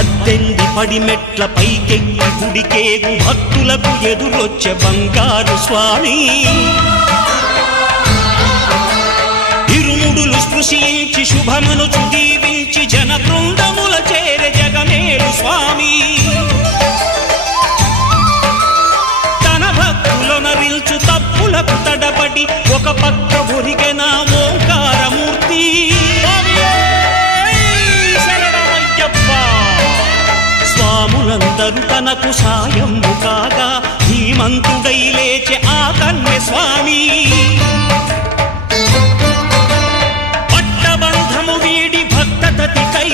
18 పడిమెట్ల పైకెక్కి గుడికేగు భక్తులకు ఎదురొచ్చే బంగారు స్వామి ఇరుముడులు స్పృశించి శుభమును దీవించి జన బృందముల చేరే జగమేలు స్వామి తన భక్తులొనరిల్చు తప్పులకు తడబడి ఒక పక్క ఒరిగెన ఓంకారమూర్తి స్వాములందరూ తనకు సాయము కాగా ధీమంతుడై లేచే ఆ కన్య స్వామి పట్టబంధము వీడి భక్తతతికై